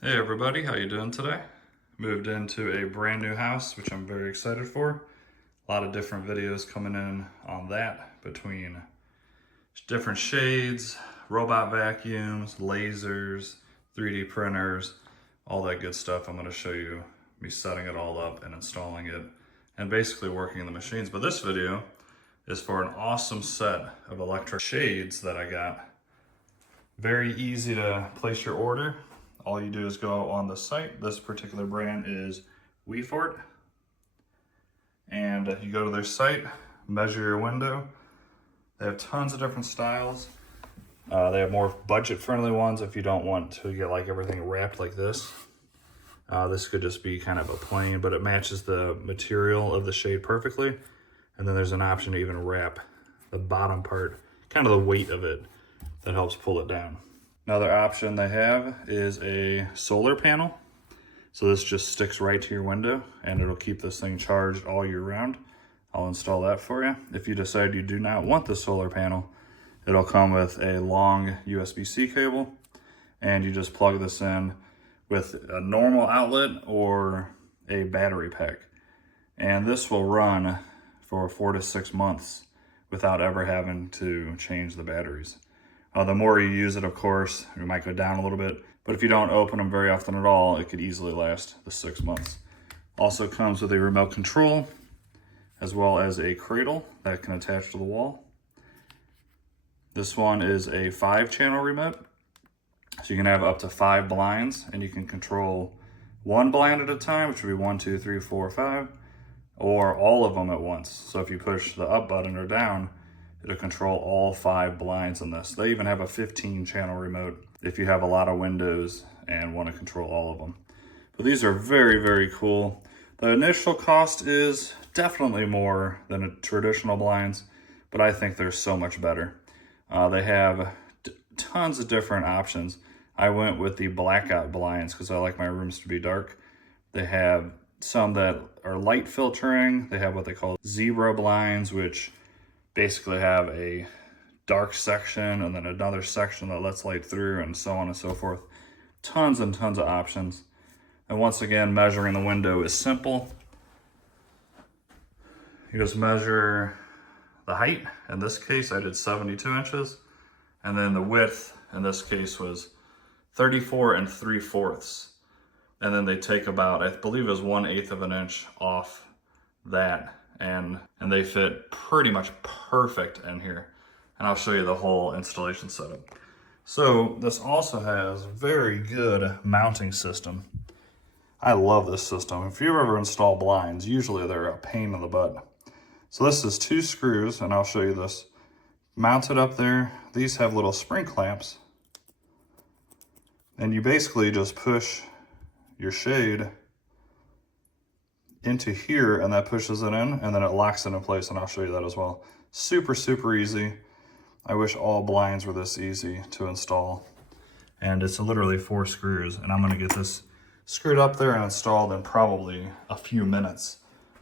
Hey everybody, how you doing today? Moved into a brand new house, which I'm very excited for. A lot of different videos coming in on that between different shades, robot vacuums, lasers, 3D printers, all that good stuff. I'm going to show you me setting it all up and installing it and basically working the machines. But this video is for an awesome set of electric shades that I got. Very easy to place your order. All you do is go on the site. This particular brand is Weffort. And you go to their site, measure your window. They have tons of different styles. They have more budget-friendly ones if you don't want to get like everything wrapped like this. This could just be kind of a plain, but it matches the material of the shade perfectly. And then there's an option to even wrap the bottom part, kind of the weight of it, that helps pull it down. Another option they have is a solar panel. So this just sticks right to your window and it'll keep this thing charged all year round. I'll install that for you. If you decide you do not want the solar panel, it'll come with a long USB-C cable and you just plug this in with a normal outlet or a battery pack. And this will run for 4 to 6 months without ever having to change the batteries. The more you use it, of course, it might go down a little bit, but if you don't open them very often at all, it could easily last the 6 months. Also comes with a remote control, as well as a cradle that can attach to the wall. This one is a 5-channel remote, so you can have up to 5 blinds, and you can control one blind at a time, which would be 1, 2, 3, 4, 5, or all of them at once. So if you push the up button or down, it'll control all 5 blinds in this. They even have a 15-channel remote if you have a lot of windows and want to control all of them. But these are very, very cool. The initial cost is definitely more than a traditional blinds, but I think they're so much better. They have tons of different options. I went with the Blackout blinds because I like my rooms to be dark. They have some that are light filtering. They have what they call zebra blinds, which basically have a dark section and then another section that lets light through and so on and so forth. Tons and tons of options. And once again, measuring the window is simple. You just measure the height. In this case, I did 72 inches. And then the width, in this case, was 34 3/4. And then they take about, I believe it was 1/8 of an inch off that. And they fit pretty much perfect in here. And I'll show you the whole installation setup. So this also has very good mounting system. I love this system. If you've ever installed blinds, usually they're a pain in the butt. So this is 2 screws, and I'll show you this. Mounted up there, these have little spring clamps. And you basically just push your shade into here and that pushes it in and then it locks it in place, and I'll show you that as well. Super, super easy. I wish all blinds were this easy to install. And it's literally 4 screws, and I'm gonna get this screwed up there and installed in probably a few minutes.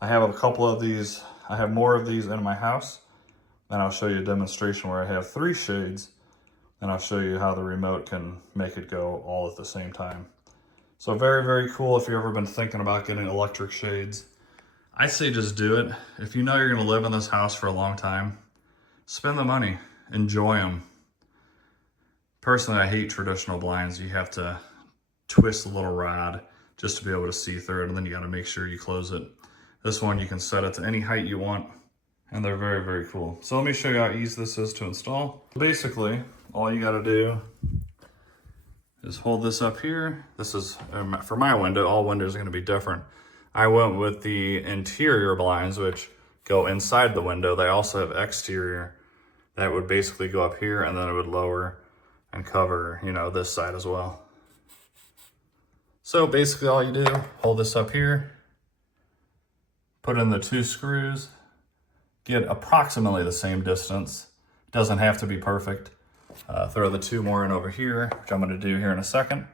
I have a couple of these, I have more of these in my house, and I'll show you a demonstration where I have 3 shades, and I'll show you how the remote can make it go all at the same time. So very, very cool if you've ever been thinking about getting electric shades. I say just do it. If you know you're gonna live in this house for a long time, spend the money, enjoy them. Personally, I hate traditional blinds. You have to twist a little rod just to be able to see through it, and then you gotta make sure you close it. This one, you can set it to any height you want, and they're very, very cool. So let me show you how easy this is to install. Basically, all you gotta do is hold this up here. This is, for my window, all windows are gonna be different. I went with the interior blinds, which go inside the window. They also have exterior that would basically go up here, and then it would lower and cover, you know, this side as well. So basically all you do, hold this up here, put in the 2 screws, get approximately the same distance. It doesn't have to be perfect. Throw the 2 more in over here, which I'm gonna do here in a second.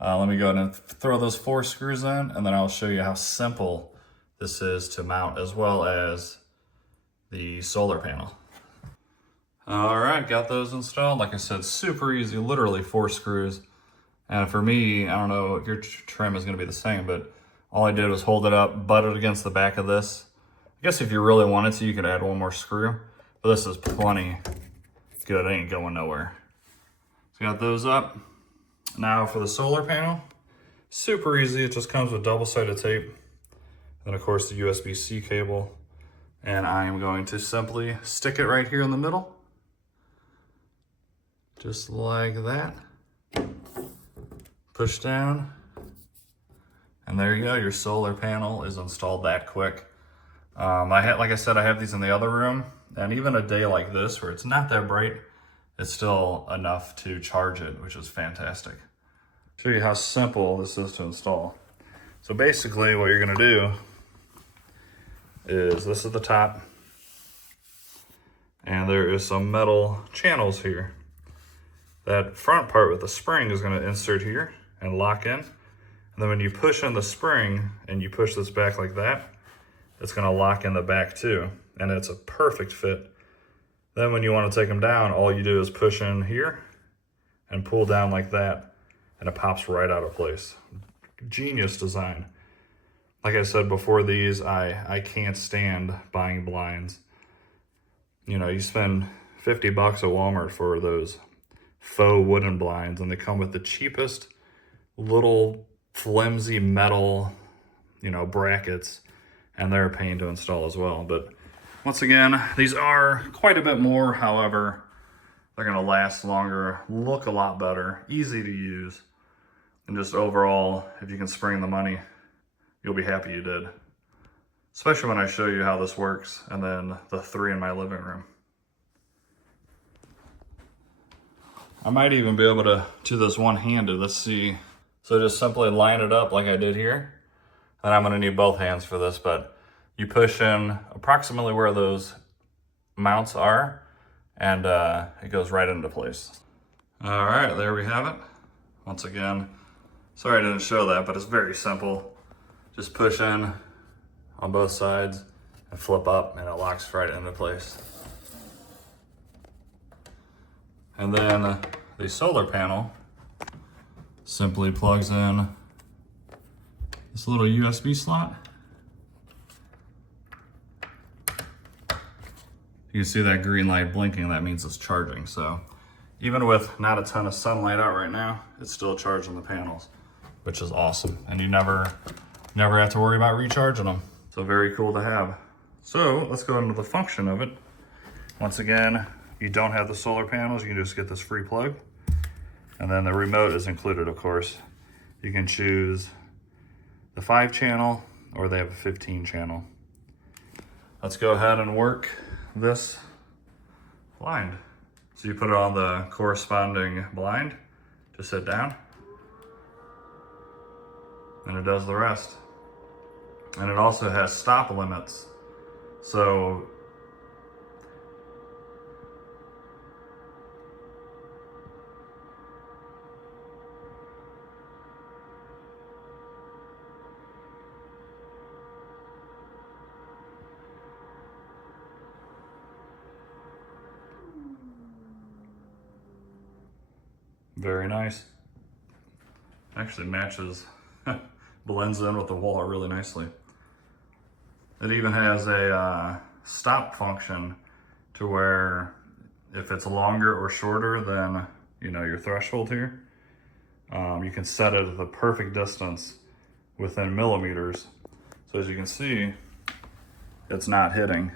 Let me go ahead and throw those 4 screws in, and then I'll show you how simple this is to mount, as well as the solar panel. All right, got those installed. Like I said, super easy, literally 4 screws. And for me, I don't know if your trim is gonna be the same, but all I did was hold it up, butt it against the back of this. I guess if you really wanted to, you could add one more screw, but this is plenty good, it ain't going nowhere. So got those up. Now for the solar panel, super easy, it just comes with double-sided tape. And of course the USB-C cable. And I am going to simply stick it right here in the middle. Just like that. Push down. And there you go, your solar panel is installed that quick. Like I said, I have these in the other room. And even a day like this where it's not that bright, it's still enough to charge it, which is fantastic. Show you how simple this is to install. So basically what you're gonna do is, this is the top, and there is some metal channels here. That front part with the spring is gonna insert here and lock in. And then when you push in the spring and you push this back like that, it's gonna lock in the back too. And it's a perfect fit. Then when you wanna take them down, all you do is push in here and pull down like that, and it pops right out of place. Genius design. Like I said before these, I can't stand buying blinds. You know, you spend 50 bucks at Walmart for those faux wooden blinds, and they come with the cheapest little flimsy metal, you know, brackets, and they're a pain to install as well. But once again, these are quite a bit more, however, they're gonna last longer, look a lot better, easy to use, and just overall, if you can spring the money, you'll be happy you did. Especially when I show you how this works, and then the 3 in my living room. I might even be able to do this one-handed, let's see. So just simply line it up like I did here. And I'm gonna need both hands for this, but you push in approximately where those mounts are, and it goes right into place. All right, there we have it. Once again, sorry I didn't show that, but it's very simple. Just push in on both sides and flip up, and it locks right into place. And then the solar panel simply plugs in this little USB slot. You can see that green light blinking, that means it's charging. So even with not a ton of sunlight out right now, it's still charging the panels, which is awesome. And you never have to worry about recharging them. So very cool to have. So let's go into the function of it. Once again, you don't have the solar panels, you can just get this free plug. And then the remote is included, of course. You can choose the 5-channel, or they have a 15-channel. Let's go ahead and work this blind. So you put it on the corresponding blind to sit down, and it does the rest. And it also has stop limits. So very nice. Actually matches, blends in with the wall really nicely. It even has a stop function to where if it's longer or shorter than, you know, your threshold here, you can set it at the perfect distance within millimeters. So as you can see, it's not hitting.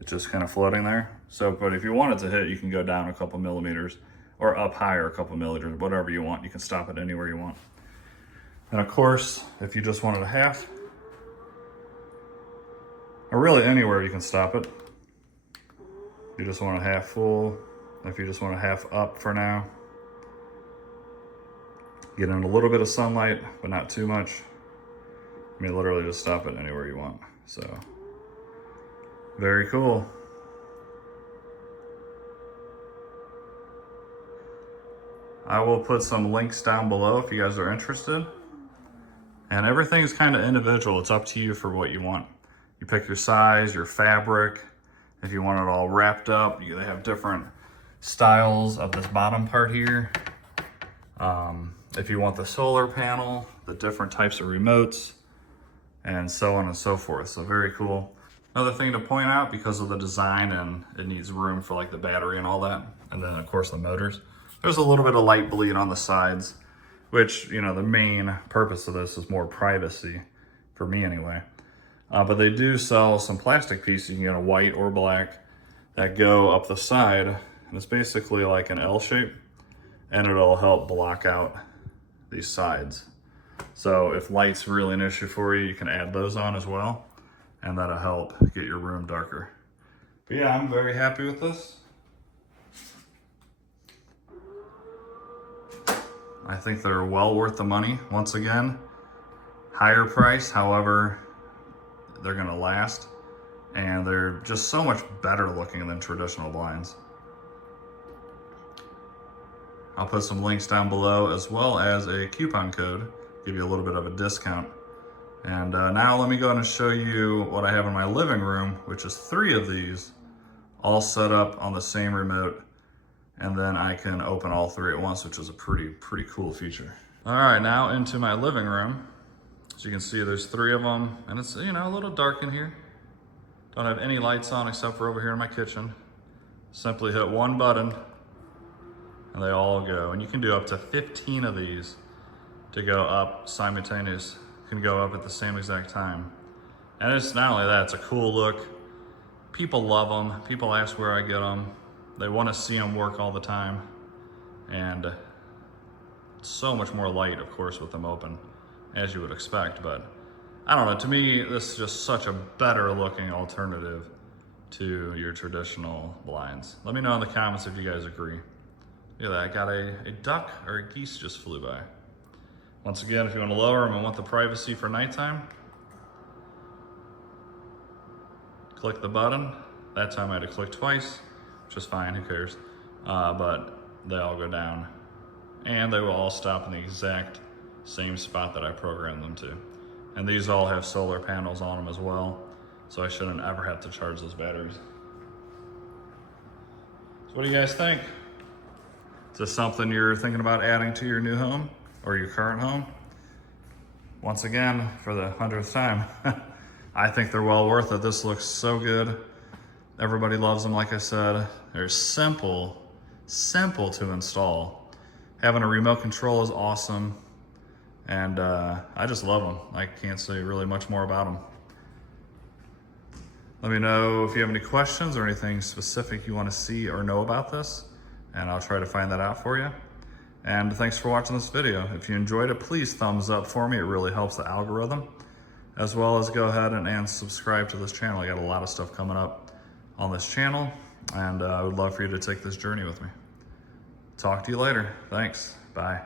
It's just kind of floating there. So, but if you want it to hit, you can go down a couple millimeters or up higher a couple millimeters, whatever you want. You can stop it anywhere you want. And of course, if you just wanted a half, or really anywhere you can stop it. You just want a half full, if you just want a half up for now. Get in a little bit of sunlight, but not too much. I mean, literally just stop it anywhere you want. So, very cool. I will put some links down below if you guys are interested. And everything is kind of individual. It's up to you for what you want. You pick your size, your fabric. If you want it all wrapped up, they have different styles of this bottom part here. if you want the solar panel, the different types of remotes, and so on and so forth. So very cool. Another thing to point out, because of the design and it needs room for like the battery and all that, and then of course the motors, there's a little bit of light bleed on the sides, which, you know, the main purpose of this is more privacy, for me anyway. But they do sell some plastic pieces, you can get a white or black, that go up the side, and it's basically like an L shape, and it'll help block out these sides. So if light's really an issue for you, you can add those on as well, and that'll help get your room darker. But yeah, I'm very happy with this. I think they're well worth the money. Once again, higher price, however, they're gonna last, and they're just so much better looking than traditional blinds. I'll put some links down below, as well as a coupon code, give you a little bit of a discount. And now let me go ahead and show you what I have in my living room, which is 3 of these, all set up on the same remote. And then I can open all 3 at once, which is a pretty cool feature. All right, now into my living room. As you can see, there's 3 of them, and it's, you know, a little dark in here. Don't have any lights on except for over here in my kitchen. Simply hit one button and they all go. And you can do up to 15 of these to go up simultaneous. Can go up at the same exact time. And it's not only that, it's a cool look. People love them. People ask where I get them. They want to see them work all the time. And so much more light, of course, with them open, as you would expect. But I don't know, to me, this is just such a better looking alternative to your traditional blinds. Let me know in the comments if you guys agree. Look at that, I got a duck or a geese just flew by. Once again, if you want to lower them and want the privacy for nighttime, click the button. That time I had to click twice, which is fine, who cares? But they all go down, and they will all stop in the exact same spot that I programmed them to. And these all have solar panels on them as well, so I shouldn't ever have to charge those batteries. So what do you guys think? Is this something you're thinking about adding to your new home or your current home? Once again, for the 100th time, I think they're well worth it. This looks so good. Everybody loves them, like I said. They're simple to install. Having a remote control is awesome. And I just love them. I can't say really much more about them. Let me know if you have any questions or anything specific you want to see or know about this, and I'll try to find that out for you. And thanks for watching this video. If you enjoyed it, please thumbs up for me. It really helps the algorithm. As well as go ahead and subscribe to this channel. I got a lot of stuff coming up on this channel, and I would love for you to take this journey with me. Talk to you later. Thanks. Bye.